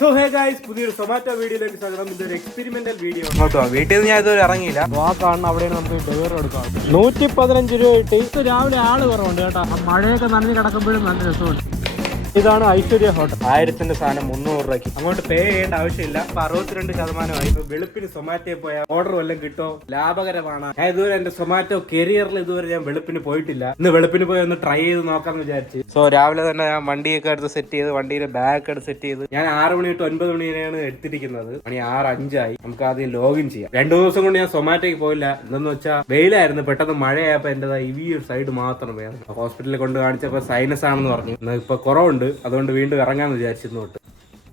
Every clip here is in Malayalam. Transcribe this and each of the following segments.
സോ ഹേ ഗൈസ്, പുതിയൊരു സൊമാറ്റോ വീഡിയോയിലേക്ക് സ്വാഗതം. ഇതൊരു എക്സ്പെരിമെന്റൽ വീഡിയോ. വീട്ടിൽ നിന്ന് ഞാൻ ഇതുവരെ ഇറങ്ങിയില്ല. ആ കാണുന്ന അവിടെയാണ് നമുക്ക് ഡെലിവറി എടുക്കാം. 115 രൂപ കിട്ടി. രാവിലെ ആള് കുറവുണ്ട് കേട്ടോ. മഴയൊക്കെ നനഞ്ഞ് കിടക്കുമ്പോഴും നല്ല രസമുണ്ട്. ഇതാണ് ഐശ്വര്യ ഹോട്ടൽ. 1000ന്റെ സാധനം 300 രൂപയ്ക്ക്. അങ്ങോട്ട് പേ ചെയ്യേണ്ട ആവശ്യമില്ല. 62% ഇപ്പൊ വെളുപ്പിന് സൊമാറ്റോ പോയാൽ ഓർഡർ വല്ലതും കിട്ടോ, ലാഭകരമാണ്. ഞാൻ ഇതുവരെ എന്റെ സൊമാറ്റോ കരിയറിൽ ഇതുവരെ ഞാൻ വെളുപ്പിന് പോയിട്ടില്ല. ഇന്ന് വെളുപ്പിന് പോയി ഒന്ന് ട്രൈ ചെയ്ത് നോക്കാന്ന് വിചാരിച്ചു. സോ രാവിലെ തന്നെ ഞാൻ വണ്ടിയൊക്കെ എടുത്ത് സെറ്റ് ചെയ്ത്, വണ്ടിയുടെ ബാഗ് എടുത്ത് സെറ്റ് ചെയ്ത് ഞാൻ 6 മണി തൊട്ട് 9 മണി വരെയാണ് എടുത്തിരിക്കുന്നത്. മണി 6:05 നമുക്ക് ആദ്യം ലോഗിൻ ചെയ്യാം. 2 ദിവസം കൊണ്ട് ഞാൻ സൊമാറ്റോയ്ക്ക് പോയില്ല. എന്തെന്ന് വെച്ചാൽ വെയിലായിരുന്നു, പെട്ടെന്ന് മഴയായപ്പോ എന്റേതാ ഈ ഒരു സൈഡ് മാത്രം വേണം. ഹോസ്പിറ്റലിൽ കൊണ്ട് കാണിച്ചപ്പോ സൈനസ് ആണെന്ന് പറഞ്ഞു. ഇപ്പൊ കുറവുണ്ട്, അതുകൊണ്ട് വീണ്ടും ഇറങ്ങാന്ന് വിചാരിച്ചിരുന്നു.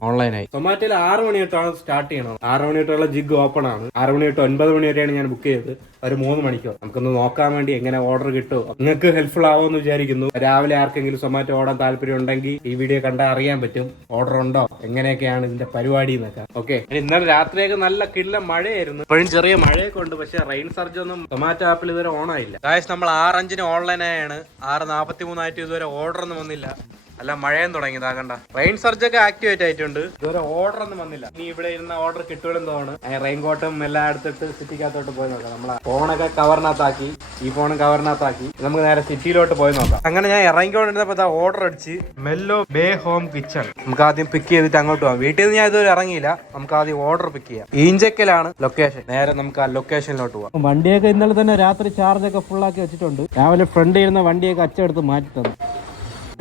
ഓൺലൈനായി സൊമാറ്റോയിൽ 6 മണി തൊട്ടാണ് സ്റ്റാർട്ട് ചെയ്യണം. 6 മണി തൊട്ടുള്ള ജിഗ് ഓപ്പൺ ആണ്. 6 മണി തൊട്ട് 9 മണി വരെയാണ് ഞാൻ ബുക്ക് ചെയ്തത്. ഒരു 3 മണിക്കൂർ നമുക്കൊന്ന് നോക്കാൻ വേണ്ടി എങ്ങനെ ഓർഡർ കിട്ടും. നിങ്ങൾക്ക് ഹെൽപ്ഫുൾ ആവുമെന്ന് വിചാരിക്കുന്നു. രാവിലെ ആർക്കെങ്കിലും സൊമാറ്റോ ഓടാൻ താല്പര്യം ഉണ്ടെങ്കിൽ ഈ വീഡിയോ കണ്ടാൽ അറിയാൻ പറ്റും ഓർഡർ ഉണ്ടോ, എങ്ങനെയൊക്കെയാണ് ഇതിന്റെ പരിപാടി എന്നൊക്കെ. ഓക്കെ, ഇന്നലെ രാത്രിയൊക്കെ നല്ല കില്ല മഴയായിരുന്നു. ഇപ്പോഴും ചെറിയ മഴയൊക്കെ ഉണ്ട്, പക്ഷെ റെയിൻ സർജ് ഒന്നും സൊമാറ്റോ ആപ്പിൽ ഇതുവരെ ഓൺ ആയില്ല. നമ്മൾ 6:05 ഓൺലൈനായാണ്. 6:43 ആയിട്ട് ഇതുവരെ ഓർഡർ ഒന്നും വന്നില്ല. അല്ല, മഴയും തുടങ്ങിയതാ കണ്ട. റെയിൻ സർജ് ഒക്കെ ആക്ടിവേറ്റ് ആയിട്ടുണ്ട്. ഇതുവരെ ഓർഡർ ഒന്നും വന്നില്ല. ഇനി ഇവിടെ ഇരുന്ന ഓർഡർ കിട്ടുമെന്ന് തോന്നുന്നു. റെയിൻ കോട്ടും എല്ലാം എടുത്തിട്ട് സിറ്റിക്കകത്തോട്ട് പോയി നോക്കാം. നമ്മളെ ഫോണൊക്കെ കവറിനകത്താക്കി, ഈ ഫോണും കവറിനകത്താക്കി നമുക്ക് നേരെ സിറ്റിയിലോട്ട് പോയി നോക്കാം. അങ്ങനെ ഞാൻ ഇറങ്ങിക്കൊണ്ടിരുന്നപ്പോ ഓർഡർ അടിച്ച് മെല്ലോ ബേ ഹോം കിച്ചൺ. നമുക്ക് ആദ്യം പിക്ക് ചെയ്തിട്ട് അങ്ങോട്ട് പോകാം. വീട്ടിൽ നിന്ന് ഞാൻ ഇതുവരെ ഇറങ്ങിയില്ല. നമുക്ക് ആദ്യം ഓർഡർ പിക്ക് ചെയ്യാം. ഈഞ്ചക്കലാണ് ലൊക്കേഷൻ. നേരെ നമുക്ക് ആ ലൊക്കേഷനിലോട്ട് പോകാം. വണ്ടിയൊക്കെ ഇന്നലെ തന്നെ രാത്രി ചാർജ് ഒക്കെ ഫുൾ ആക്കി വെച്ചിട്ടുണ്ട്. രാവിലെ ഫ്രണ്ട് ഇരുന്ന വണ്ടിയൊക്കെ അച്ചെടുത്ത് മാറ്റി തന്നു.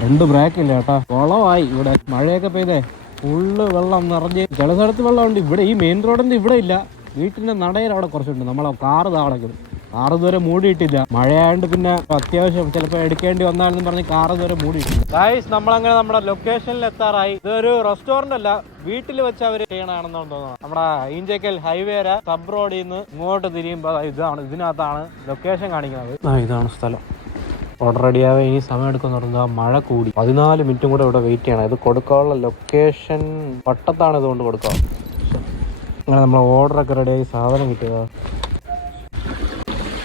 2 ബ്രേക്ക് ഇല്ല കേട്ടോ. കുളമായി ഇവിടെ. മഴയൊക്കെ പെയ്തേ ഫുള്ള് വെള്ളം നിറഞ്ഞ്. ചില സ്ഥലത്ത് വെള്ളമുണ്ട്. ഇവിടെ ഈ മെയിൻ റോഡിന്റെ ഇവിടെ ഇല്ല. വീട്ടിന്റെ നടയിൽ അവിടെ കുറച്ചുണ്ട്. നമ്മളെ കാറ് താടക്കുന്നു. കാറ് ഇതുവരെ മൂടിയിട്ടില്ല. മഴയായോണ്ട് പിന്നെ അത്യാവശ്യം ചിലപ്പോൾ എടുക്കേണ്ടി വന്നാലെന്ന് പറഞ്ഞ് കാറ് ഇതുവരെ മൂടിയിട്ടില്ല. ഗൈസ്, നമ്മളങ്ങനെ നമ്മുടെ ലൊക്കേഷനിൽ എത്താറായി. ഇതൊരു റെസ്റ്റോറന്റ് അല്ല, വീട്ടിൽ വെച്ച് അവര് ചെയ്യണമെന്നാണ് തോന്നുന്നത്. നമ്മുടെ ഈഞ്ചക്കൽ ഹൈവേര സബ് റോഡിൽ നിന്ന് ഇങ്ങോട്ട് തിരിയുമ്പോൾ ഇതിനകത്താണ് ലൊക്കേഷൻ കാണിക്കുന്നത്. ഇതാണ് സ്ഥലം. ഓർഡർ റെഡിയാവേ ഇനി സമയം എടുക്കുമെന്ന് പറഞ്ഞാൽ മഴ കൂടി. 14 മിനിറ്റും കൂടെ ഇവിടെ വെയിറ്റ് ചെയ്യണം. ഇത് കൊടുക്കാനുള്ള ലൊക്കേഷൻ പട്ടത്താണ്. ഇതുകൊണ്ട് കൊടുക്കാം. അങ്ങനെ നമ്മൾ ഓർഡറൊക്കെ റെഡിയായി സാധനം കിട്ടിയതാ.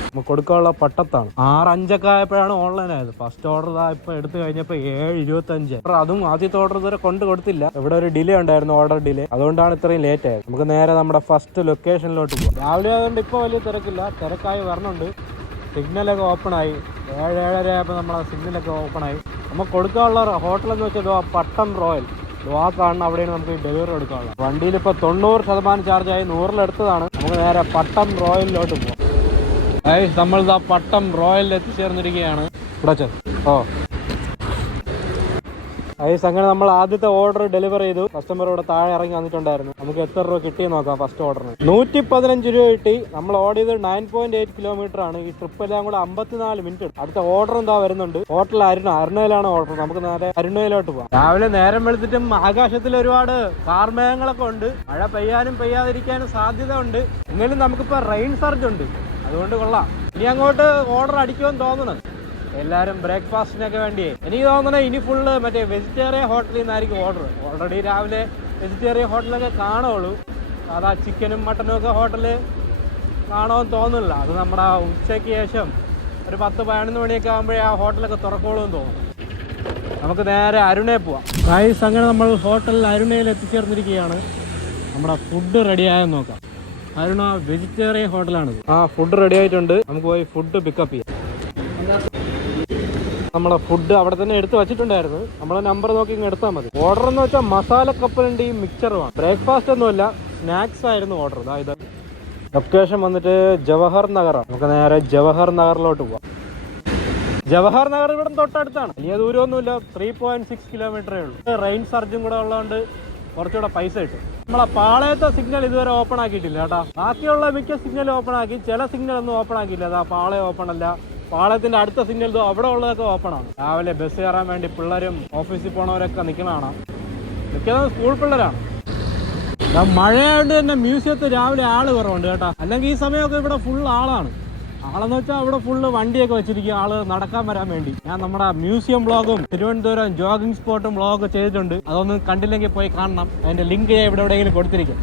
നമുക്ക് കൊടുക്കാനുള്ള പട്ടത്താണ്. 6:05 ആയപ്പോഴാണ് ഓൺലൈൻ ആയത്. ഫസ്റ്റ് ഓർഡർ ഇപ്പൊ എടുത്തു കഴിഞ്ഞപ്പോ 7:25. അതും ആദ്യത്തെ ഓർഡർ ഇതുവരെ കൊണ്ട് കൊടുത്തില്ല. ഇവിടെ ഒരു ഡിലേ ഉണ്ടായിരുന്നു, ഓർഡർ ഡിലേ. അതുകൊണ്ടാണ് ഇത്രയും ലേറ്റ് ആയത്. നമുക്ക് നേരെ നമ്മുടെ ഫസ്റ്റ് ലൊക്കേഷനിലോട്ട് പോകാം. രാവിലെ ആയതുകൊണ്ട് ഇപ്പൊ വലിയ തിരക്കില്ല. തിരക്കായി വരണുണ്ട്. സിഗ്നലൊക്കെ ഓപ്പൺ ആയി. 7-7:30 ആയപ്പോൾ നമ്മളെ സിഗ്നലൊക്കെ ഓപ്പൺ ആയി. നമുക്ക് കൊടുക്കാനുള്ള ഹോട്ടൽ എന്ന് വെച്ചാൽ പട്ടം റോയൽ. ആ കാണുന്ന അവിടെയാണ് നമുക്ക് ഡെലിവറി എടുക്കാനുള്ളത്. വണ്ടിയിൽ ഇപ്പോൾ 90% ചാർജായി. 100 എടുത്തതാണ്. നമുക്ക് നേരെ പട്ടം റോയലിലോട്ട് പോകാം. നമ്മളിതാ പട്ടം റോയലിൽ എത്തിച്ചേർന്നിരിക്കുകയാണ്. ഇവിടെ അങ്ങനെ നമ്മൾ ആദ്യത്തെ ഓർഡർ ഡെലിവർ ചെയ്തു. കസ്റ്റമർ ഇവിടെ താഴെ ഇറങ്ങി വന്നിട്ടുണ്ടായിരുന്നു. നമുക്ക് എത്ര രൂപ കിട്ടിയെന്ന് നോക്കാം. ഫസ്റ്റ് ഓർഡറിന് 115 രൂപ കിട്ടി. നമ്മൾ ഓടിയത് 9.8 കിലോമീറ്റർ ആണ്. ഈ ട്രിപ്പ് എല്ലാം കൂടെ 54 മിനിറ്റ്. അടുത്ത ഓർഡർ എന്താ വരുന്നുണ്ട്. ഹോട്ടൽ അരുണയിലാണ് ഓർഡർ. നമുക്ക് നേരെ അരുണയിലോട്ട് പോകാം. രാവിലെ നേരം വെളുത്തിട്ടും ആകാശത്തിൽ ഒരുപാട് കാർമേഘങ്ങളൊക്കെ ഉണ്ട്. മഴ പെയ്യാനും പെയ്യാതിരിക്കാനും സാധ്യത ഉണ്ട്. എങ്കിലും നമുക്കിപ്പോ റെയിൻ സർജ് ഉണ്ട്, അതുകൊണ്ട് കൊള്ളാം. ഇനി അങ്ങോട്ട് ഓർഡർ അടിക്കുമെന്ന് തോന്നുന്നത് എല്ലാവരും ബ്രേക്ക്ഫാസ്റ്റിനൊക്കെ വേണ്ടി. എനിക്ക് തോന്നണേ ഇനി ഫുള്ള് മറ്റേ വെജിറ്റേറിയൻ ഹോട്ടലിൽ നിന്നായിരിക്കും ഓർഡർ. ഓൾറെഡി രാവിലെ വെജിറ്റേറിയൻ ഹോട്ടലൊക്കെ കാണുള്ളൂ. അതാ ചിക്കനും മട്ടനും ഒക്കെ ഹോട്ടല് കാണുമെന്ന് തോന്നുന്നില്ല. അത് നമ്മുടെ ഉച്ചയ്ക്ക് ശേഷം ഒരു 10-11 മണിയൊക്കെ ആകുമ്പോഴേ ആ ഹോട്ടലൊക്കെ തുറക്കോളൂ എന്ന് തോന്നുന്നു. നമുക്ക് നേരെ അരുണയിൽ പോവാം. ഗൈസ്, അങ്ങനെ നമ്മൾ ഹോട്ടലിൽ അരുണയിൽ എത്തിച്ചേർന്നിരിക്കുകയാണ്. നമ്മുടെ ഫുഡ് റെഡിയായെന്ന് നോക്കാം. അരുണ വെജിറ്റേറിയൻ ഹോട്ടലാണിത്. ഫുഡ് റെഡി ആയിട്ടുണ്ട്. നമുക്ക് പോയി ഫുഡ് പിക്കപ്പ് ചെയ്യാം. നമ്മളെ ഫുഡ് അവിടെ തന്നെ എടുത്ത് വെച്ചിട്ടുണ്ടായിരുന്നു. നമ്മളെ നമ്പർ നോക്കി ഇങ്ങ് എടുത്താൽ മതി. ഓർഡർ എന്ന് വെച്ചാൽ മസാല കപ്പലണ്ടിയും മിക്സറുമാണ്. ബ്രേക്ക്ഫാസ്റ്റ് ഒന്നുമില്ല, സ്നാക്സ് ആയിരുന്നു ഓർഡർ. അതായത് ലൊക്കേഷൻ വന്നിട്ട് ജവഹർ നഗറാണ്. നമുക്ക് നേരെ ജവഹർ നഗറിലോട്ട് പോവാം. ജവഹർ നഗർ ഇവിടെ തൊട്ടടുത്താണ്. വലിയ ദൂരമൊന്നുമില്ല. 3.6 കിലോമീറ്ററേ ഉള്ളൂ. റെയിൻ സർജും കൂടെ ഉള്ളതുകൊണ്ട് കുറച്ചുകൂടെ പൈസ കിട്ടും. നമ്മളെ പാളയത്തെ സിഗ്നൽ ഇതുവരെ ഓപ്പൺ ആക്കിയിട്ടില്ല കേട്ടോ. ബാക്കിയുള്ള മിക്ക സിഗ്നൽ ഓപ്പൺ ആക്കി, ചില സിഗ്നൽ ഒന്നും ഓപ്പൺ ആക്കിയില്ല. അതാ പാളയം ഓപ്പൺ അല്ല. പാളയത്തിന്റെ അടുത്ത സിഗ്നൽ അവിടെ ഉള്ളതൊക്കെ ഓപ്പൺ ആണ്. രാവിലെ ബസ് കയറാൻ വേണ്ടി പിള്ളേരും ഓഫീസിൽ പോണവരൊക്കെ നിൽക്കണതാണ്. മിക്കതും സ്കൂൾ പിള്ളേരാണ്. മഴയായതുകൊണ്ട് തന്നെ മ്യൂസിയത്തിൽ രാവിലെ ആള് കുറവുണ്ട് കേട്ടോ. അല്ലെങ്കിൽ ഈ സമയമൊക്കെ ഇവിടെ ഫുൾ ആളാണ്. ആളെന്ന് വെച്ചാൽ അവിടെ ഫുള്ള് വണ്ടിയൊക്കെ വെച്ചിരിക്കും ആള് നടക്കാൻ വരാൻ വേണ്ടി. ഞാൻ നമ്മുടെ മ്യൂസിയം വ്ളോഗും തിരുവനന്തപുരം ജോഗിംഗ് സ്പോട്ടും വ്ളോഗ് ചെയ്തിട്ടുണ്ട്. അതൊന്നും കണ്ടില്ലെങ്കിൽ പോയി കാണണം. അതിന്റെ ലിങ്ക് ഇവിടെ എവിടെയെങ്കിലും കൊടുത്തിരിക്കും.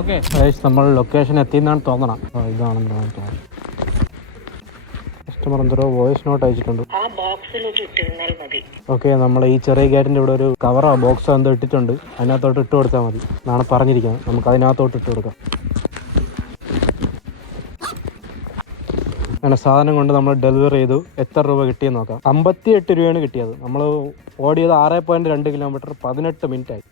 ഓക്കെ, നമ്മൾ ലൊക്കേഷൻ എത്തിയെന്നാണ് തോന്നണം. ഇതാണെന്ന് തോന്നുന്നു. കസ്റ്റമർ എന്തോ വോയിസ് നോട്ട് അയച്ചിട്ടുണ്ട്. ഓക്കെ, നമ്മൾ ഈ ചെറിയ ഗേറ്റിൻ്റെ ഇവിടെ ഒരു കവറോ ബോക്സോ എന്തോ ഇട്ടിട്ടുണ്ട്. അതിനകത്തോട്ട് ഇട്ട് കൊടുത്താൽ മതി എന്നാണ് പറഞ്ഞിരിക്കുന്നത്. നമുക്ക് അതിനകത്തോട്ട് ഇട്ട് കൊടുക്കാം. അങ്ങനെ സാധനം കൊണ്ട് നമ്മൾ ഡെലിവറി ചെയ്തു. എത്ര രൂപ കിട്ടിയെന്ന് നോക്കാം. 58 രൂപയാണ് കിട്ടിയത്. നമ്മൾ ഓടിയത് 6.2 കിലോമീറ്റർ 18 മിനിറ്റ് ആയി.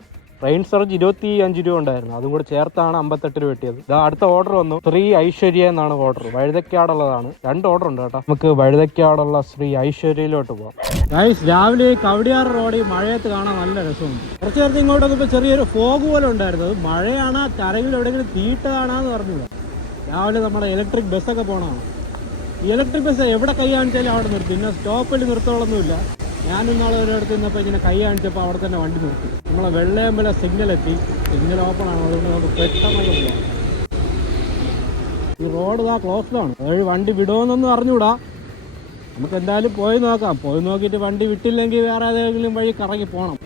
റെയിൻ സർജ് 25 രൂപ ഉണ്ടായിരുന്നു. അതും കൂടെ ചേർത്താണ് 58 രൂപ കിട്ടിയത്. ഇതാ അടുത്ത ഓർഡർ വന്നു. ശ്രീ ഐശ്വര്യ എന്നാണ് ഓർഡർ. വഴുതക്കാടുള്ളതാണ്. 2 ഓർഡർ ഉണ്ട് കേട്ടോ. നമുക്ക് വഴുതക്കാടുള്ള ശ്രീ ഐശ്വര്യയിലോട്ട് പോവാം. ഗൈസ്, രാവിലെ കവടിയാർ റോഡ് മഴയത്ത് കാണാൻ നല്ല രസമുണ്ട്. കുറച്ച് നേരത്തെ ഇങ്ങോട്ട് വന്നപ്പോൾ ചെറിയൊരു ഫോഗ് പോലെ ഉണ്ടായിരുന്നു. അത് മഴയാണ്, കരയിൽ എവിടെയെങ്കിലും തീട്ടതാണെന്ന് പറഞ്ഞില്ല. രാവിലെ നമ്മുടെ ഇലക്ട്രിക് ബസ്സൊക്കെ പോകണമാണ്. ഈ ഇലക്ട്രിക് ബസ് എവിടെ കൈ കാണിച്ചാലും അവിടെ നിർത്തി. പിന്നെ സ്റ്റോപ്പിൽ നിർത്തോളൊന്നുമില്ല. ഞാനിന്നാളെ ഒരിടത്ത് നിന്നപ്പോൾ ഇങ്ങനെ കൈ കാണിച്ചപ്പോൾ അവിടെ തന്നെ വണ്ടി നിർത്തി. നമ്മളെ വെള്ളയമ്പല സിഗ്നൽ എത്തി. സിഗ്നൽ ഓപ്പൺ ആണ്. അതുകൊണ്ട് നമുക്ക് പെട്ടെന്ന് പോകാം. ഈ റോഡ് ഇതാ ക്ലോസ്ഡാണ്. അതായത് വണ്ടി വിടുമെന്നൊന്നും അറിഞ്ഞൂടാ. നമുക്ക് എന്തായാലും പോയി നോക്കാം. പോയി നോക്കിയിട്ട് വണ്ടി വിട്ടില്ലെങ്കിൽ വേറെ ഏതെങ്കിലും വഴി കറങ്ങി പോകണം.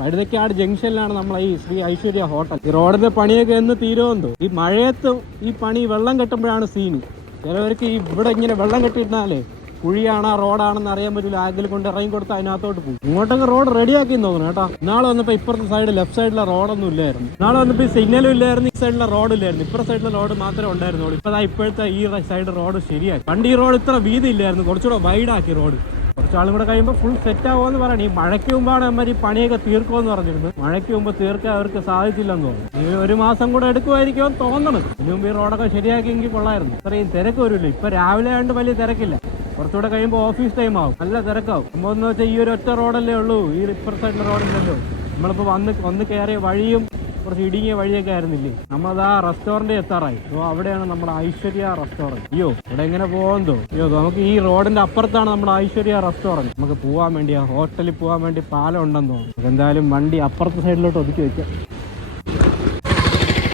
വഴുതക്കാട് ജംഗ്ഷനിലാണ് നമ്മളെ ഈ ശ്രീ ഐശ്വര്യ ഹോട്ടൽ. ഈ റോഡിന്റെ പണിയൊക്കെ എന്ന് തീരുമെന്തോ. ഈ മഴയത്ത് ഈ പണി വെള്ളം കെട്ടുമ്പോഴാണ് സീന്. ചിലവർക്ക് ഈ ഇവിടെ ഇങ്ങനെ വെള്ളം കെട്ടിയിരുന്നാലേ കുഴിയാണോ റോഡാണെന്ന് അറിയാൻ പറ്റില്ല. ആഗിൽ കൊണ്ട് ഇറങ്ങി കൊടുത്ത് അതിനകത്തോട്ട് പോകും. ഇങ്ങോട്ടൊക്കെ റോഡ് റെഡിയാക്കി തോന്നുന്നു കേട്ടോ. നാളെ വന്നപ്പോൾ ഇപ്പുറത്തെ സൈഡ് ലെഫ്റ്റ് സൈഡിലെ റോഡൊന്നും ഇല്ലായിരുന്നു. നാളെ വന്നപ്പോൾ ഈ സിഗ്നലും ഇല്ലായിരുന്നു, ഈ സൈഡിലെ റോഡ് ഇല്ലായിരുന്നു. ഇപ്പുറത്തെ സൈഡിലെ റോഡ് മാത്രമേ ഉണ്ടായിരുന്നുള്ളൂ. ഇപ്പോഴത്തെ ഈ സൈഡ് റോഡ് ശരിയാക്കി. പണ്ട് ഈ റോഡ് ഇത്ര വീതി ഇല്ലായിരുന്നു. കുറച്ചുകൂടെ വൈഡാക്കി റോഡ്. കുറച്ചാളും കൂടെ കഴിയുമ്പോൾ ഫുൾ സെറ്റ് ആവുമെന്ന് പറയണം. ഈ മഴയ്ക്ക് മുമ്പാണ് അമ്മ ഈ പണിയൊക്കെ തീർക്കുമെന്ന് പറഞ്ഞിരുന്നത്. മഴയ്ക്ക് മുമ്പ് തീർക്കാൻ അവർക്ക് സാധിച്ചില്ലെന്ന് തോന്നുന്നു. ഈ 1 മാസം കൂടെ എടുക്കുമായിരിക്കുമെന്ന് തോന്നണം. ഇതിനു മുമ്പ് ഈ റോഡൊക്കെ ശരിയാക്കിയെങ്കിൽ കൊള്ളായിരുന്നു. ഇത്രയും തിരക്ക് വരില്ല. ഇപ്പൊ രാവിലെ ആയതുകൊണ്ട് വലിയ തിരക്കില്ല. കുറച്ചുകൂടെ കഴിയുമ്പോൾ ഓഫീസ് ടൈം ആവും, നല്ല തിരക്കാവും. സംഭവം എന്ന് വെച്ചാൽ ഈ ഒരു ഒറ്റ റോഡല്ലേ ഉള്ളൂ. ഈ ഇപ്പർ സൈഡിലെ റോഡില്ലല്ലോ. നമ്മളിപ്പോൾ വന്ന് കയറിയ വഴിയും കുറച്ച് ഇടുങ്ങിയ വഴിയൊക്കെ ആയിരുന്നില്ലേ. നമ്മളത് ആ റെസ്റ്റോറൻറ്റ് എത്താറായി. അപ്പോൾ അവിടെയാണ് നമ്മുടെ ഐശ്വര്യ റെസ്റ്റോറൻറ്റ്. അയ്യോ, ഇവിടെ എങ്ങനെ പോകുന്നതോ. അയ്യോ, നമുക്ക് ഈ റോഡിന്റെ അപ്പുറത്താണ് നമ്മുടെ ഐശ്വര്യ റെസ്റ്റോറൻറ്റ്. നമുക്ക് പോകാൻ വേണ്ടി ആ ഹോട്ടലിൽ പോകാൻ വേണ്ടി പാലം ഉണ്ടെന്ന് തോന്നുന്നു. എന്തായാലും വണ്ടി അപ്പുറത്തെ സൈഡിലോട്ട് ഒതുക്കി വെക്കാം.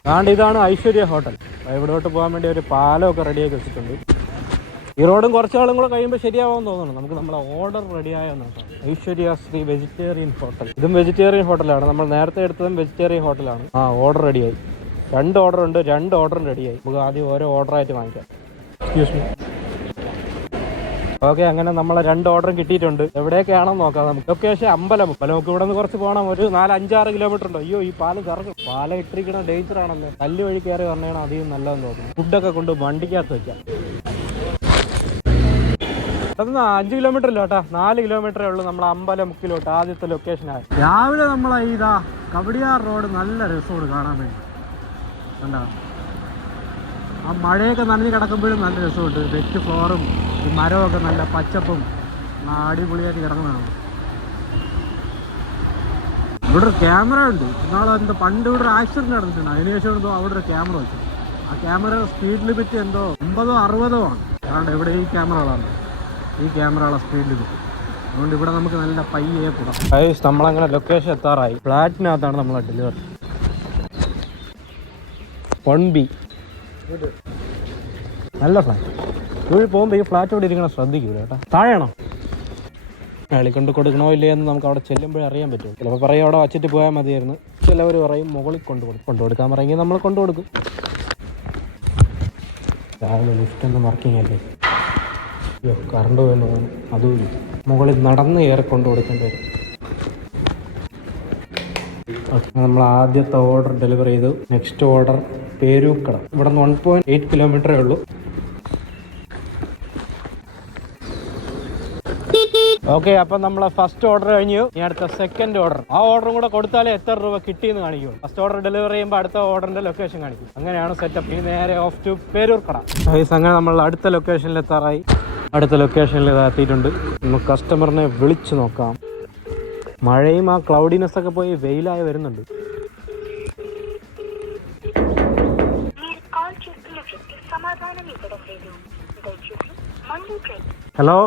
അതുകൊണ്ട് ഇതാണ് ഐശ്വര്യ ഹോട്ടൽ. ഇവിടോട്ട് പോകാൻ വേണ്ടി ഒരു പാലമൊക്കെ റെഡിയാക്കി വെച്ചിട്ടുണ്ട്. ഈ റോഡും കുറച്ചാളും കൂടെ കഴിയുമ്പോൾ ശരിയാവുമെന്ന് തോന്നുന്നു. നമുക്ക് നമ്മുടെ ഓർഡർ റെഡിയായോ നോക്കാം. Aishwarya Shri vegetarian hotel. ഇതും വെജിറ്റേറിയൻ ഹോട്ടലാണ്. നമ്മൾ നേരത്തെ എടുത്തതും വെജിറ്റേറിയൻ ഹോട്ടലാണ്. ഓർഡർ റെഡിയായി. 2 ഓർഡർ ഉണ്ട്. 2 ഓർഡറും റെഡിയായി. നമുക്ക് ആദ്യം ഓരോ ഓർഡറായിട്ട് വാങ്ങിക്കാം. Excuse me. ഓക്കെ, അങ്ങനെ നമ്മളെ 2 ഓർഡറും കിട്ടിയിട്ടുണ്ട്. എവിടെയൊക്കെയാണെന്ന് നോക്കാം. നമുക്ക് ലൊക്കേഷൻ അമ്പലം. നമുക്ക് ഇവിടെ നിന്ന് കുറച്ച് പോകണം. ഒരു 4-5-6 കിലോമീറ്റർ ഉണ്ട്. അയ്യോ, ഈ പാലം കറങ്ങും. പാലം ഇട്ടിരിക്കണ ഡേഞ്ചർ ആണല്ലോ. കല്ല് വഴി കയറി പറഞ്ഞാൽ അധികം നല്ലതെന്ന് തോന്നുന്നു. ഫുഡൊക്കെ കൊണ്ട് വണ്ടിക്കകത്ത് വയ്ക്കാം. അതൊന്നും 5 കിലോമീറ്റർ ഇല്ല കേട്ടോ. 4 കിലോമീറ്ററേ ഉള്ളൂ നമ്മുടെ അമ്പലം മുക്കിലോട്ട്. ആദ്യത്തെ ലൊക്കേഷനായി. രാവിലെ നമ്മളെ ഇതാ കവടിയാർ റോഡ് നല്ല രസമാണ് കാണാൻ വേണ്ടി. കണ്ടാ, ആ മഴയൊക്കെ നനഞ്ഞ് കിടക്കുമ്പോഴും നല്ല രസമുണ്ട്. വെറ്റ് ഫ്ലോറും ഈ മരമൊക്കെ നല്ല പച്ചപ്പും അടിപൊളിയായിട്ട് കിടക്കുന്നതാണ്. ഇവിടെ ഒരു ക്യാമറ ഉണ്ട്. നാളെ എന്തോ പണ്ട് ഇവിടെ ഒരു ആക്സിഡന്റ് നടന്നിട്ടുണ്ട്. അതിനുശേഷം എന്തോ അവിടെ ഒരു ക്യാമറ വെച്ചു. ആ ക്യാമറ സ്പീഡ് ലിമിറ്റ് എന്തോ 50-60 ആണ്. കാരണം ഇവിടെ ഈ ക്യാമറകളാണ്. ഈ ക്യാമറയുള്ള സ്പീഡ് ലിമിറ്റ്. അതുകൊണ്ട് ഇവിടെ നമുക്ക് നല്ല പയ്യെ പോകാം. നമ്മളങ്ങനെ ലൊക്കേഷൻ എത്താറായി. ഫ്ലാറ്റിനകത്താണ് നമ്മളെ ഡെലിവറി. 1B നല്ല ഫ്ലാറ്റ്. ഇവിടെ പോകുമ്പോൾ ഈ ഫ്ലാറ്റ് ഇവിടെ ഇരിക്കണം ശ്രദ്ധിക്കൂല കേട്ടോ. താഴെയാണോ അയാളെ കൊണ്ട് കൊടുക്കണോ ഇല്ലേ എന്ന് നമുക്ക് അവിടെ ചെല്ലുമ്പോഴേ അറിയാൻ പറ്റും. ചിലപ്പോൾ പറയും അവിടെ വച്ചിട്ട് പോയാൽ മതിയായിരുന്നു. ചിലവർ പറയും മുകളിൽ കൊണ്ടുകൊടുക്കാൻ പറയുമെങ്കിൽ നമ്മൾ കൊണ്ടുകൊടുക്കും. രാവിലെ ലിഫ്റ്റൊന്നും വർക്കിംഗ് അല്ലേ. അയ്യോ, കറണ്ട് പോയെന്ന് തോന്നുന്നു. അതും മുകളിൽ നടന്ന് കയറി കൊണ്ടുകൊടുക്കേണ്ടി വരും. ഓക്കെ, നമ്മൾ ആദ്യത്തെ ഓർഡർ ഡെലിവറി ചെയ്തു. Next order Peroorkada. ഇവിടെ നിന്ന് 1.8 കിലോമീറ്ററേ ഉള്ളൂ. ഓക്കെ, അപ്പം നമ്മളെ ഫസ്റ്റ് ഓർഡർ കഴിഞ്ഞു. ഇനി അടുത്ത സെക്കൻഡ് ഓർഡർ. ആ ഓർഡറും കൂടെ കൊടുത്താലേ എത്ര രൂപ കിട്ടിയെന്ന് കാണിക്കും. ഫസ്റ്റ് ഓർഡർ ഡെലിവറി ചെയ്യുമ്പോൾ അടുത്ത ഓർഡറിന്റെ ലൊക്കേഷൻ കാണിക്കും. അങ്ങനെയാണ് സെറ്റപ്പ്. ഇനി നേരെ ഓഫ് ടു പേരൂർക്കട. അങ്ങനെ നമ്മൾ അടുത്ത ലൊക്കേഷനിൽ എത്താറായി. അടുത്ത ലൊക്കേഷനിൽ എത്തിയിട്ടുണ്ട്. നമുക്ക് കസ്റ്റമറിനെ വിളിച്ചു നോക്കാം. മഴയും ആ ക്ലൗഡിനെസ് ഒക്കെ പോയി വെയിലായി വരുന്നുണ്ട്. ഹലോ,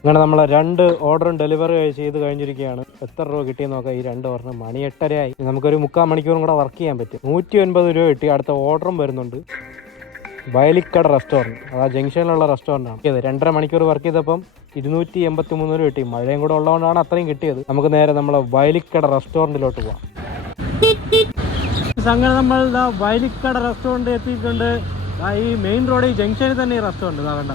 അങ്ങനെ നമ്മളെ 2 ഓർഡറും ഡെലിവറി ചെയ്ത് കഴിഞ്ഞിരിക്കുകയാണ്. എത്ര രൂപ കിട്ടിയെന്ന് നോക്കാം. ഈ 2 ഓർഡറിന് മണി 8:30 നമുക്കൊരു 3/4 മണിക്കൂറും കൂടെ വർക്ക് ചെയ്യാൻ പറ്റും. 150 രൂപ കിട്ടി. അടുത്ത ഓർഡറും വരുന്നുണ്ട്. വയലിക്കട റെസ്റ്റോറൻറ്റ്, അതാ ജംഗ്ഷനിലുള്ള റെസ്റ്റോറൻറ്റാണ്. 2.5 മണിക്കൂർ വർക്ക് ചെയ്തപ്പം 283 രൂപ കിട്ടി. മഴയും കൂടെ ഉള്ളതുകൊണ്ടാണ് അത്രയും കിട്ടിയത്. നമുക്ക് നേരെ നമ്മളെ വയലിക്കട റെസ്റ്റോറൻറ്റിലോട്ട് പോവാം. അങ്ങനെ നമ്മൾ വയലിക്കട റെസ്റ്റോറൻറ്റ് എത്തിയിട്ടുണ്ട്. ഈ മെയിൻ റോഡ് ഈ ജംഗ്ഷനിൽ തന്നെ ഈ റെസ്റ്റോറൻറ്റ് ഇതാ കണ്ട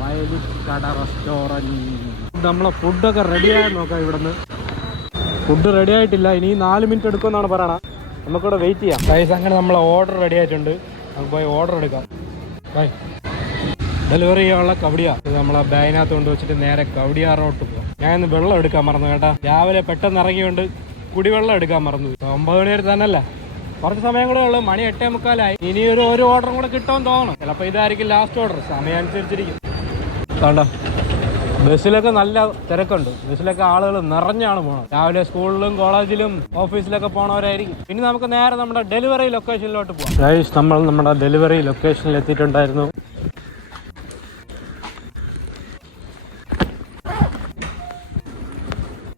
വയലിക്കട റെസ്റ്റോറൻറ്റ്. നമ്മളെ ഫുഡൊക്കെ റെഡിയായി നോക്കാം. ഇവിടുന്ന് ഫുഡ് റെഡി ആയിട്ടില്ല, ഇനി 4 മിനിറ്റ് എടുക്കുമെന്നാണ് പറയണത്. നമുക്കിവിടെ വെയിറ്റ് ചെയ്യാം. ഗൈസ് അങ്ങനെ നമ്മളെ ഓർഡർ റെഡി ആയിട്ടുണ്ട്. നമുക്ക് പോയി ഓർഡർ എടുക്കാം. ബൈ. ഡെലിവറി ചെയ്യാനുള്ള കവടിയാ ഇത് നമ്മളെ ബാഗിനകത്ത് കൊണ്ട് വെച്ചിട്ട് നേരെ കവടിയാറോട്ട് പോകാം. ഞാൻ ഇന്ന് വെള്ളം എടുക്കാൻ മറന്നു കേട്ടാ. രാവിലെ പെട്ടെന്ന് ഇറങ്ങിയോണ്ട് കുടിവെള്ളം എടുക്കാൻ മറന്നു. 9 മണി വരെ തന്നെയല്ല, കുറച്ച് സമയം കൂടെ ഉള്ളു. മണി 8:45. ഇനി ഒരു ഓർഡറും കൂടെ കിട്ടുമെന്ന് തോന്നണം. ചിലപ്പോൾ ഇതായിരിക്കും ലാസ്റ്റ് ഓർഡർ. സമയം അനുസരിച്ചിരിക്കും. കണ്ടോ ബസ്സിലൊക്കെ നല്ല തിരക്കുണ്ട്. ബസ്സിലൊക്കെ ആളുകൾ നിറഞ്ഞാണ് പോകണം. രാവിലെ സ്കൂളിലും കോളേജിലും ഓഫീസിലൊക്കെ പോണവരായിരിക്കും. ഇനി നമുക്ക് നേരെ നമ്മുടെ ഡെലിവറി ലൊക്കേഷനിലോട്ട് പോകാം. ഗൈസ് നമ്മൾ നമ്മുടെ ഡെലിവറി ലൊക്കേഷനിൽ എത്തിയിട്ടുണ്ടായിരുന്നു.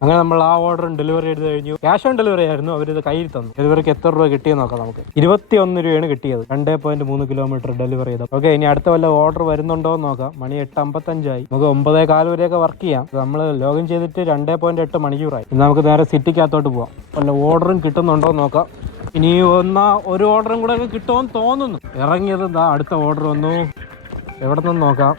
അങ്ങനെ നമ്മൾ ആ ഓർഡറും ഡെലിവറി എടുത്ത് കഴിഞ്ഞു. ക്യാഷ് ഓൺ ഡെലിവറി ആയിരുന്നു. അവരിത് കയ്യിൽ തന്നു. ഡെലിവറിക്ക് എത്ര രൂപ കിട്ടിയെന്ന് നോക്കാം. നമുക്ക് 21 രൂപയാണ് കിട്ടിയത്. 2.3 കിലോമീറ്റർ ഡെലിവറി ചെയ്തത്. ഓക്കെ, ഇനി അടുത്ത വല്ല ഓർഡർ വരുന്നുണ്ടോ എന്ന് നോക്കാം. മണി 8:55 നമുക്ക് 9:15 വരെയൊക്കെ വർക്ക് ചെയ്യാം. നമ്മൾ ലോഗിൻ ചെയ്തിട്ട് 2.8 മണിക്കൂറായി. ഇനി നമുക്ക് നേരെ സിറ്റിക്കകത്തോട്ട് പോവാം. വല്ല ഓർഡറും കിട്ടുന്നുണ്ടോ എന്ന് നോക്കാം. ഇനി ഒരു ഓർഡറും കൂടെ ഒക്കെ കിട്ടുമെന്ന് തോന്നുന്നു. ഇറങ്ങിയത് അടുത്ത ഓർഡർ വന്നു. എവിടെ നിന്ന് നോക്കാം.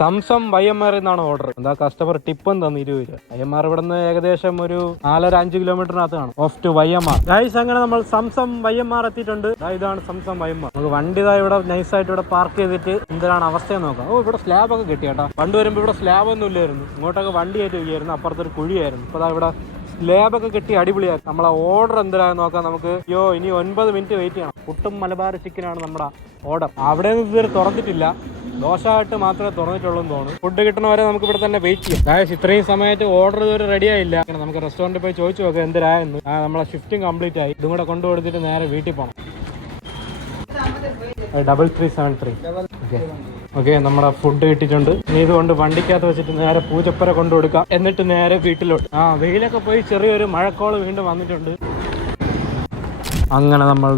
സംസം YMR എന്നാണ് ഓർഡർ. കസ്റ്റമർ ടിപ്പും തന്നു 20 രൂപ. YMR ഇവിടെ നിന്ന് ഏകദേശം ഒരു 4-5 കിലോമീറ്ററിനകത്ത് കാണും. Of two YMR. ഗൈസ് അങ്ങനെ നമ്മൾ സംസം YMR എത്തിയിട്ടുണ്ട്. ഇതാണ് സംസം YMR. നമുക്ക് വണ്ടി ഇവിടെ നൈസായിട്ട് ഇവിടെ പാർക്ക് ചെയ്തിട്ട് എന്തിനാണ് അവസ്ഥയെന്ന് നോക്കാം. ഇവിടെ സ്ലാബ് ഒക്കെ കിട്ടി കേട്ടോ. പണ്ട് വരുമ്പോൾ ഇവിടെ സ്ലാബ് ഒന്നും ഇല്ലായിരുന്നു. ഇങ്ങോട്ടൊക്കെ വണ്ടി ആയിട്ട് വയ്യായിരുന്നു. അപ്പുറത്തൊരു കുഴിയായിരുന്നു. അപ്പോൾ ഇവിടെ സ്ലാബൊക്കെ കിട്ടി അടിപൊളിയാക്കി. നമ്മളെ ഓർഡർ എന്തിനാന്ന് നോക്കാം നമുക്ക്. ഇനി 9 മിനിറ്റ് വെയിറ്റ് ചെയ്യണം. പുട്ടും മലബാർ ചിക്കനാണ് നമ്മുടെ ഓർഡർ. അവിടെ നിന്ന് ഇതുവരെ തുറന്നിട്ടില്ല. ദോശമായിട്ട് മാത്രമേ തുറന്നിട്ടുള്ളൂ എന്ന് തോന്നുന്നു. ഫുഡ് കിട്ടുന്നവരെ നമുക്ക് ഇവിടെ തന്നെ വെയിറ്റ് ചെയ്യാം. ഗായ്സ് ഇത്രയും സമയത്ത് ഓർഡർ ഇതുവരെ റെഡി ആയില്ല. നമുക്ക് റെസ്റ്റോറൻറ്റിൽ പോയി ചോദിച്ചു നോക്കാം എന്തിനായെന്ന്. നമ്മളെ ഷിഫ്റ്റിംഗ് കംപ്ലീറ്റ് ആയി. ഇതും കൂടെ കൊണ്ടുകൊടുത്തിട്ട് നേരെ വീട്ടിൽ പോകണം. 3373. ഓക്കെ നമ്മുടെ ഫുഡ് കിട്ടിയിട്ടുണ്ട്. ഇനി ഇതുകൊണ്ട് വണ്ടിക്കകത്ത് വെച്ചിട്ട് നേരെ പൂജപ്പുര കൊണ്ടു കൊടുക്കാം. എന്നിട്ട് നേരെ വീട്ടിലോട്ട്. വെയിലൊക്കെ പോയി ചെറിയൊരു മഴക്കോള് വീണ്ടും വന്നിട്ടുണ്ട്. അങ്ങനെ നമ്മൾ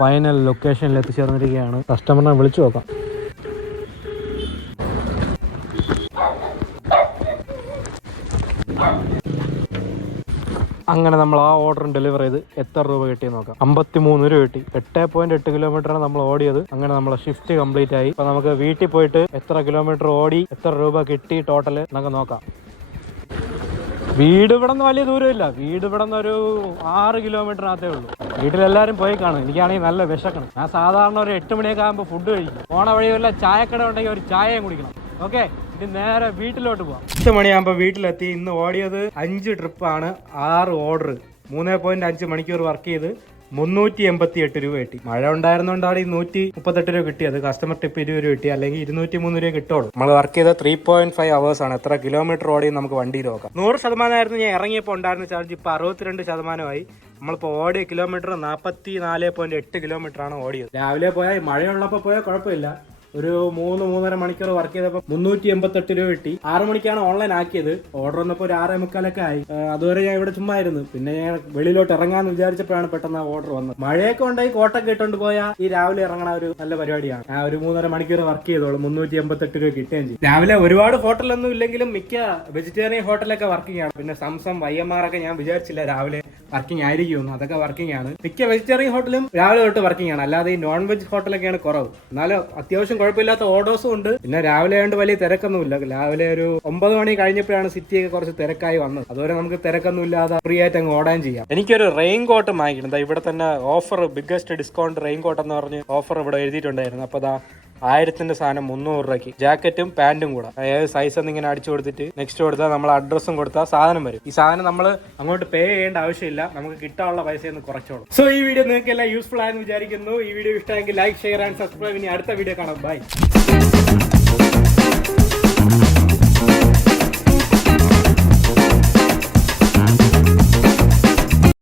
ഫൈനൽ ലൊക്കേഷനിൽ എത്തിച്ചേർന്നിരിക്കുകയാണ്. കസ്റ്റമറിനെ വിളിച്ചു നോക്കാം. അങ്ങനെ നമ്മൾ ആ ഓർഡറും ഡെലിവർ ചെയ്ത് എത്ര രൂപ കിട്ടിയെന്ന് നോക്കാം. 53 രൂപ കിട്ടി. 8.8 കിലോമീറ്ററാണ് നമ്മൾ ഓടിയത്. അങ്ങനെ നമ്മളെ ഷിഫ്റ്റ് കംപ്ലീറ്റ് ആയി. അപ്പൊ നമുക്ക് വീട്ടിൽ പോയിട്ട് എത്ര കിലോമീറ്റർ ഓടി എത്ര രൂപ കിട്ടി ടോട്ടൽ എന്നൊക്കെ നോക്കാം. വീട് ഇവിടെ നിന്ന് വലിയ ദൂരമില്ല. വീട് ഇവിടെ നിന്ന് ഒരു 6 കിലോമീറ്ററിനകത്തേ ഉള്ളൂ. വീട്ടിലെല്ലാവരും പോയി കാണും. എനിക്കാണെങ്കിൽ നല്ല വിശക്കണം. ഞാൻ സാധാരണ ഒരു 8 മണിയൊക്കെ ആകുമ്പോൾ ഫുഡ് കഴിക്കും. പോണ വഴി വല്ല ചായക്കട ഉണ്ടെങ്കിൽ ഒരു ചായയും കുടിക്കണം. ഓക്കെ, ഇനി നേരെ വീട്ടിലോട്ട് പോവാം. 10 മണിയാകുമ്പോൾ വീട്ടിലെത്തി. ഇന്ന് ഓടിയത് 5 ട്രിപ്പാണ്. 6 ഓർഡർ. 3.5 മണിക്കൂർ വർക്ക് ചെയ്ത് 388 രൂപ കിട്ടി. മഴ ഉണ്ടായിരുന്നോണ്ടാണ് ഈ 138 രൂപ കിട്ടിയത്. കസ്റ്റമർ ടിപ്പ് 20 രൂപ കിട്ടി. അല്ലെങ്കിൽ 203 രൂപ കിട്ടുള്ളൂ. നമ്മൾ വർക്ക് ചെയ്ത 3.5 hours ആണ്. എത്ര കിലോമീറ്റർ ഓടി നമുക്ക് വണ്ടിയിൽ നോക്കാം. 100% ഞാൻ ഇറങ്ങിയപ്പോൾ ഉണ്ടായിരുന്ന ചാർജ് ഇപ്പോൾ 62%. നമ്മളിപ്പോൾ ഓടിയ കിലോമീറ്റർ 44.8 കിലോമീറ്റർ ആണ് ഓടിയത്. രാവിലെ പോയാൽ മഴയുള്ളപ്പോൾ പോയാൽ കുഴപ്പമില്ല. ഒരു 3-3.5 മണിക്കൂർ വർക്ക് ചെയ്തപ്പോൾ 388 രൂപ കിട്ടി. 6 മണിക്കാണ് ഓൺലൈൻ ആക്കിയത്. ഓർഡർ വന്നപ്പോൾ ഒരു 6:45 ആയി. അതുവരെ ഞാൻ ഇവിടെ ചുമ്മാ ആയിരുന്നു. പിന്നെ ഞാൻ വെളിയിലോട്ട് ഇറങ്ങാന്ന് വിചാരിച്ചപ്പോഴാണ് പെട്ടെന്ന് ഓർഡർ വന്നത്. മഴയൊക്കെ ഉണ്ടായി കോട്ടൊക്കെ ഇട്ടുകൊണ്ട് പോയാൽ ഈ രാവിലെ ഇറങ്ങണ ഒരു നല്ല പരിപാടിയാണ്. ഒരു 3.5 മണിക്കൂർ വർക്ക് ചെയ്തോളൂ. 388 രൂപ കിട്ടുകയും ചെയ്യും. രാവിലെ ഒരുപാട് ഹോട്ടലൊന്നും ഇല്ലെങ്കിലും മിക്ക വെജിറ്റേറിയൻ ഹോട്ടലൊക്കെ വർക്കിംഗ് ആണ്. പിന്നെ സംസം YMR ഒക്കെ ഞാൻ വിചാരിച്ചില്ല രാവിലെ വർക്കിംഗ് ആയിരിക്കുമെന്ന്. അതൊക്കെ വർക്കിംഗ് ആണ്. മിക്ക വെജിറ്റേറിയൻ ഹോട്ടലും രാവിലെ തൊട്ട് വർക്കിംഗ് ആണ്. അല്ലാതെ ഈ നോൺ വെജ് ഹോട്ടലൊക്കെയാണ് കുറവ്. എന്നാലും അത്യാവശ്യം കുഴപ്പമില്ലാത്ത ഓർഡേഴ്സും ഉണ്ട്. പിന്നെ രാവിലെ ആയതുകൊണ്ട് വലിയ തിരക്കൊന്നുമില്ല. രാവിലെ ഒരു 9 മണി കഴിഞ്ഞപ്പോഴാണ് സിറ്റിയൊക്കെ കുറച്ച് തിരക്കായി വന്നത്. അതുവരെ നമുക്ക് തിരക്കൊന്നും ഇല്ലാതെ ഫ്രീ ആയിട്ട് അങ്ങ് ഓടാൻ ചെയ്യാം. എനിക്കൊരു റെയിൻ കോട്ട് വാങ്ങിക്കണം. ഇവിടെ തന്നെ offer, biggest discount rain coat എന്ന് പറഞ്ഞ് ഓഫർ ഇവിടെ എഴുതിയിട്ടുണ്ടായിരുന്നു. അപ്പോൾ 1000ന്റെ സാധനം 300 രൂപയ്ക്ക്. ജാക്കറ്റും പാന്റും കൂടെ. ഏത് സൈസ് എന്ന് ഇങ്ങനെ അടിച്ചു കൊടുത്തിട്ട് നെക്സ്റ്റ് കൊടുത്താൽ നമ്മൾ അഡ്രസ്സും കൊടുത്താൽ സാധനം വരും. ഈ സാധനം നമ്മൾ അങ്ങോട്ട് പേ ചെയ്യേണ്ട ആവശ്യമില്ല. നമുക്ക് കിട്ടാനുള്ള പൈസയൊന്ന് കുറച്ചോളൂ. സോ ഈ വീഡിയോ നിങ്ങൾക്ക് എല്ലാം യൂസ്ഫുൾ ആയെന്ന് വിചാരിക്കുന്നു. ഈ വീഡിയോ ഇഷ്ടമെങ്കിൽ ലൈക്ക്, ഷെയർ ആൻഡ് സബ്സ്ക്രൈബ്. ഇനി അടുത്ത വീഡിയോ കാണാം. ബൈ.